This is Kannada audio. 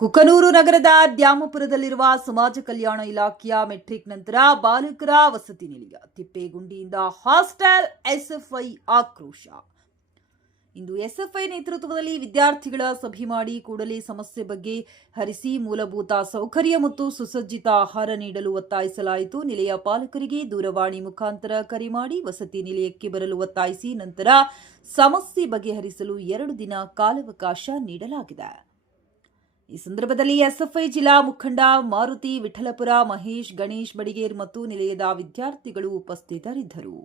ಕುಕನೂರು ನಗರದ ದ್ಯಾಮಪುರದಲ್ಲಿರುವ ಸಮಾಜ ಕಲ್ಯಾಣ ಇಲಾಖೆಯ ಮೆಟ್ರಿಕ್ ನಂತರ ಬಾಲಕರ ವಸತಿ ನಿಲಯ ತಿಪ್ಪೇಗುಂಡಿಯಿಂದ ಹಾಸ್ಟೆಲ್ ಎಸ್ಎಫ್ಐ ಆಕ್ರೋಶ. ಇಂದು ಎಸ್ಎಫ್ಐ ನೇತೃತ್ವದಲ್ಲಿ ವಿದ್ಯಾರ್ಥಿಗಳ ಸಭೆ ಮಾಡಿ ಕೂಡಲೇ ಸಮಸ್ಯೆ ಬಗ್ಗೆ ಹರಿಸಿ ಮೂಲಭೂತ ಸೌಕರ್ಯ ಮತ್ತು ಸುಸಜ್ಜಿತ ಆಹಾರ ನೀಡಲು ಒತ್ತಾಯಿಸಲಾಯಿತು. ನಿಲಯ ಪಾಲಕರಿಗೆ ದೂರವಾಣಿ ಮುಖಾಂತರ ಕರೆ ಮಾಡಿ ವಸತಿ ನಿಲಯಕ್ಕೆ ಬರಲು ಒತ್ತಾಯಿಸಿ ನಂತರ ಸಮಸ್ಯೆ ಬಗೆಹರಿಸಲು 2 ದಿನ ಕಾಲಾವಕಾಶ ನೀಡಲಾಗಿದೆ. ಈ ಸಂದರ್ಭದಲ್ಲಿ ಎಸ್ಎಫ್ಐ ಜಿಲ್ಲಾ ಮುಖಂಡ ಮಾರುತಿ ವಿಠಲಪುರ, ಮಹೇಶ್, ಗಣೇಶ್ ಬಡಿಗೇರ್ ಮತ್ತು ನಿಲಯದ ವಿದ್ಯಾರ್ಥಿಗಳು ಉಪಸ್ಥಿತರಿದ್ದರು.